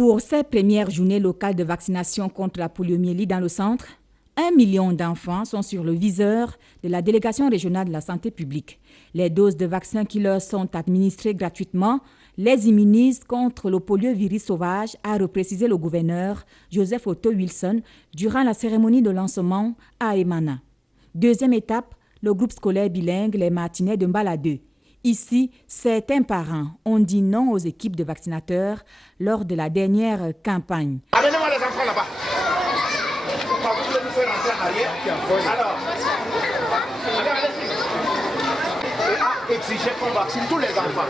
Pour ces premières journées locales de vaccination contre la poliomyélite dans le centre, 1 million d'enfants sont sur le viseur de la délégation régionale de la santé publique. Les doses de vaccins qui leur sont administrées gratuitement les immunisent contre le poliovirus sauvage, a reprécisé le gouverneur Joseph Otto Wilson durant la cérémonie de lancement à Emana. Deuxième étape, le groupe scolaire bilingue Les Martinets de Mbala 2. Ici, certains parents ont dit non aux équipes de vaccinateurs lors de la dernière campagne. Amenez-moi les enfants là-bas. Vous voulez nous faire rentrer en arrière? Alors, allez-y. Exiger qu'on vaccine tous les enfants.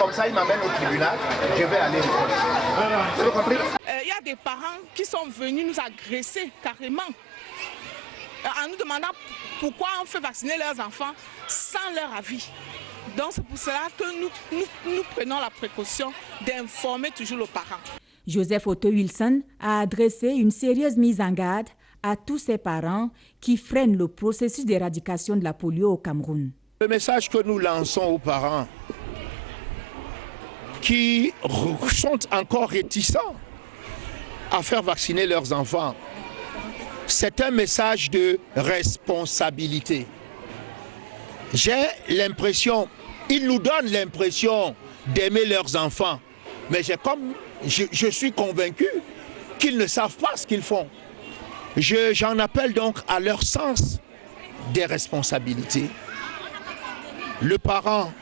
Comme ça, ils m'amènent au tribunal. Je vais aller. Vous avez compris? Il y a des parents qui sont venus nous agresser carrément en nous demandant pourquoi on fait vacciner leurs enfants sans leur avis. Donc c'est pour cela que nous prenons la précaution d'informer toujours les parents. Joseph Otto Wilson a adressé une sérieuse mise en garde à tous ces parents qui freinent le processus d'éradication de la polio au Cameroun. Le message que nous lançons aux parents qui sont encore réticents à faire vacciner leurs enfants, c'est un message de responsabilité. J'ai l'impression, ils nous donnent l'impression d'aimer leurs enfants, mais je suis convaincu qu'ils ne savent pas ce qu'ils font. J'en appelle donc à leur sens des responsabilités. Le parent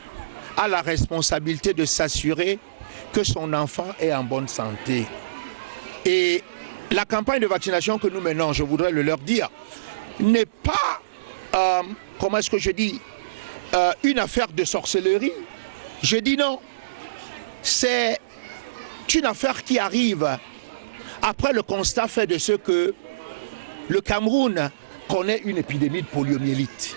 a la responsabilité de s'assurer que son enfant est en bonne santé. Et la campagne de vaccination que nous menons, je voudrais le leur dire, n'est pas, comment est-ce que je dis, une affaire de sorcellerie. Je dis non. C'est une affaire qui arrive après le constat fait de ce que le Cameroun connaît une épidémie de poliomyélite.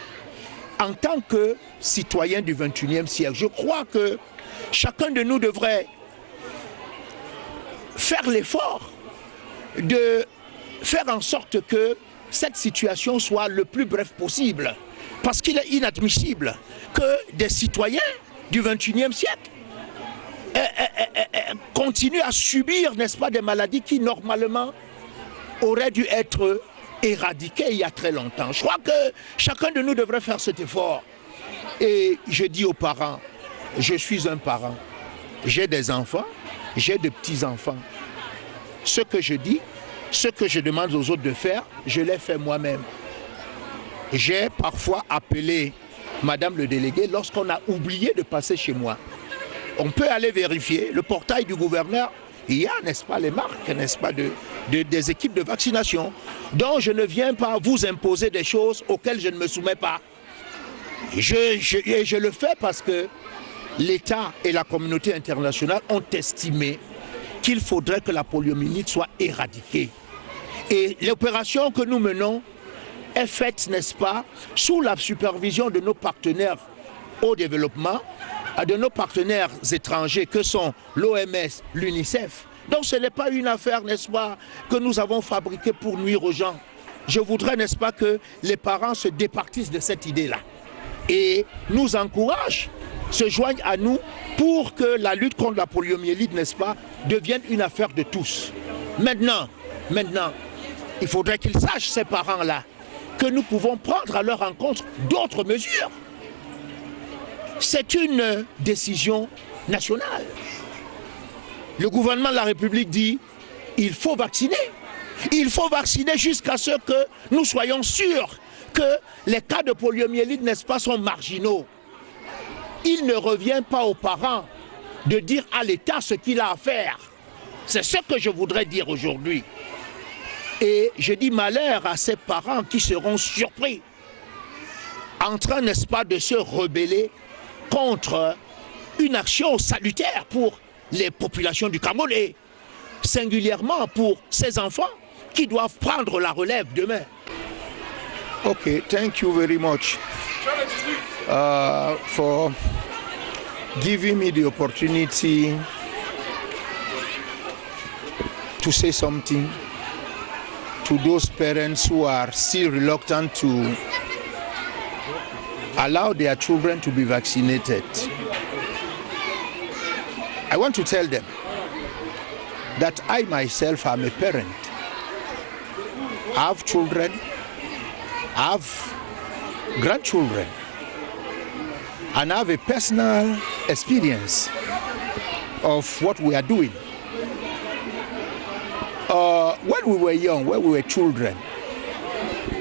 En tant que citoyen du 21e siècle, je crois que chacun de nous devrait faire l'effort de faire en sorte que cette situation soit le plus bref possible. Parce qu'il est inadmissible que des citoyens du 21e siècle continuent à subir, n'est-ce pas, des maladies qui normalement auraient dû être éradiquées il y a très longtemps. Je crois que chacun de nous devrait faire cet effort. Et je dis aux parents, je suis un parent, j'ai des enfants, j'ai de petits-enfants. Ce que je dis, ce que je demande aux autres de faire, je l'ai fait moi-même. J'ai parfois appelé Madame le délégué lorsqu'on a oublié de passer chez moi. On peut aller vérifier le portail du gouverneur. Il y a, n'est-ce pas, les marques, n'est-ce pas, des équipes de vaccination. Donc je ne viens pas vous imposer des choses auxquelles je ne me soumets pas. Je le fais parce que l'État et la communauté internationale ont estimé qu'il faudrait que la poliomyélite soit éradiquée. Et l'opération que nous menons est faite, n'est-ce pas, sous la supervision de nos partenaires au développement, de nos partenaires étrangers que sont l'OMS, l'UNICEF. Donc ce n'est pas une affaire, n'est-ce pas, que nous avons fabriquée pour nuire aux gens. Je voudrais, n'est-ce pas, que les parents se départissent de cette idée-là et nous encouragent, se joignent à nous pour que la lutte contre la poliomyélite, n'est-ce pas, devienne une affaire de tous. Maintenant, il faudrait qu'ils sachent, ces parents-là, que nous pouvons prendre à leur encontre d'autres mesures. C'est une décision nationale. Le gouvernement de la République dit il faut vacciner. Il faut vacciner jusqu'à ce que nous soyons sûrs que les cas de poliomyélite, n'est-ce pas, sont marginaux. Il ne revient pas aux parents de dire à l'État ce qu'il a à faire. C'est ce que je voudrais dire aujourd'hui. Et je dis malheur à ces parents qui seront surpris, en train, n'est-ce pas, de se rebeller contre une action salutaire pour les populations du Cameroun et singulièrement pour ces enfants qui doivent prendre la relève demain. Okay, thank you very much for giving me the opportunity to say something to those parents who are still reluctant to allow their children to be vaccinated. I want to tell them that I myself am a parent. I have children, I have grandchildren, and I have a personal experience of what we are doing. When we were young, when we were children,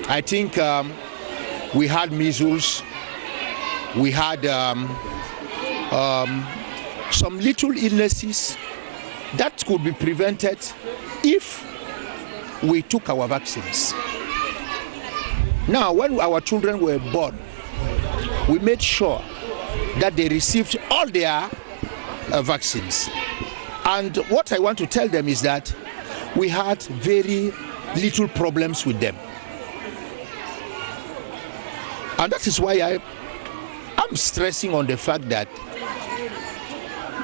I think we had measles, we had some little illnesses that could be prevented if we took our vaccines. Now, when our children were born, we made sure that they received all their vaccines. And what I want to tell them is that we had very little problems with them. And that is why I'm stressing on the fact that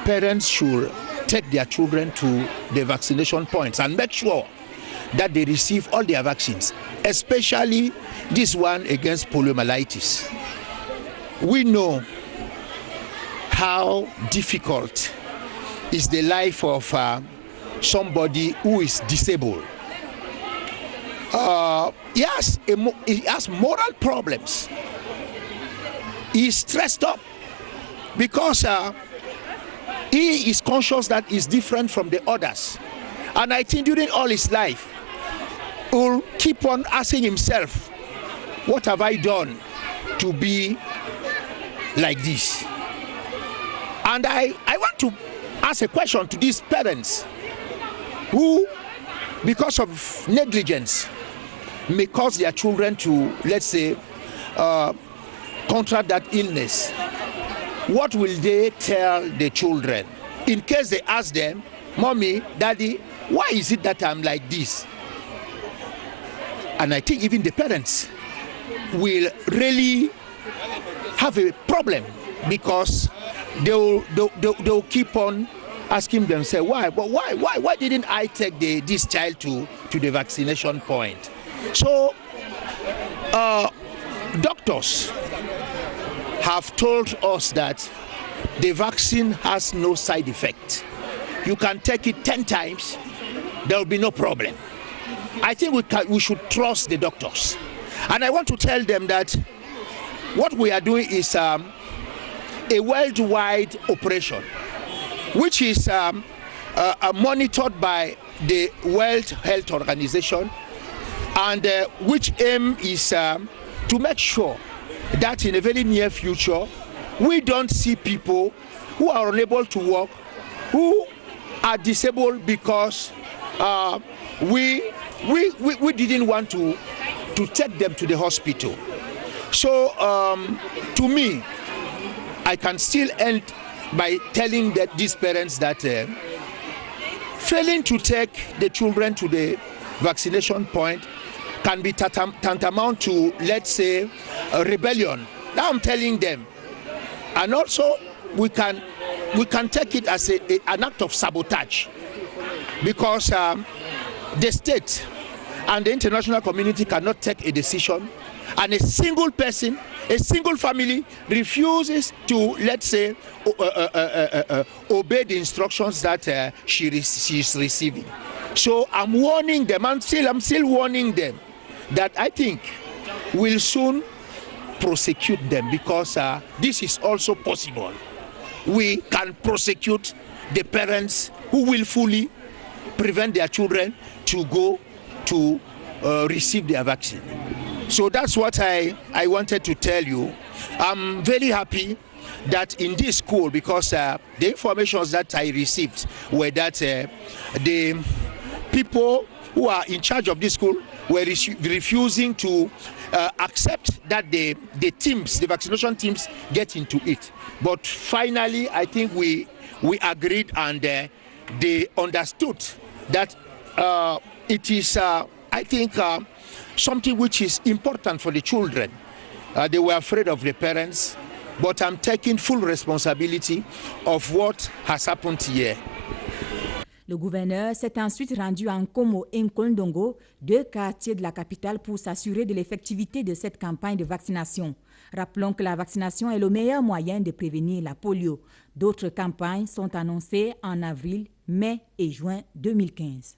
parents should take their children to the vaccination points and make sure that they receive all their vaccines, especially this one against poliomyelitis. We know how difficult is the life of somebody who is disabled. He has moral problems. He is stressed up because he is conscious that he's different from the others. And I think during all his life, he'll keep on asking himself, what have I done to be like this? And I want to ask a question to these parents who, because of negligence, may cause their children to, let's say, contract that illness. What will they tell the children in case they ask them, Mommy, Daddy, why is it that I'm like this? And I think even the parents will really have a problem because they'll keep on asking themselves, why didn't I take this child to the vaccination point? So doctors have told us that the vaccine has no side effect. You can take it 10 times, there will be no problem. I think we should trust the doctors. And I want to tell them that what we are doing is a worldwide operation, which is monitored by the World Health Organization, and which aim is to make sure that in a very near future, we don't see people who are unable to walk, who are disabled because we didn't want to take them to the hospital. So to me, I can still end by telling these parents that failing to take the children to the vaccination point can be tantamount to, let's say, a rebellion. Now I'm telling them. And also, we can take it as an act of sabotage, because the state and the international community cannot take a decision, and a single person, a single family refuses to, let's say, obey the instructions that she is receiving. So I'm warning them, I'm still warning them that I think we'll soon prosecute them, because this is also possible. We can prosecute the parents who willfully prevent their children to go to receive their vaccine. So that's what I wanted to tell you. I'm very happy that in this school, because the information that I received were that the people who are in charge of this school were refusing to accept that the vaccination teams get into it. But finally, I think we agreed, and they understood that it is, I think, something which is important for the children. They were afraid of the parents, but I'm taking full responsibility of what has happened here. Le gouverneur s'est ensuite rendu à Nkomo et Nkondongo, 2 quartiers de la capitale, pour s'assurer de l'effectivité de cette campagne de vaccination. Rappelons que la vaccination est le meilleur moyen de prévenir la polio. D'autres campagnes sont annoncées en avril, mai et juin 2015.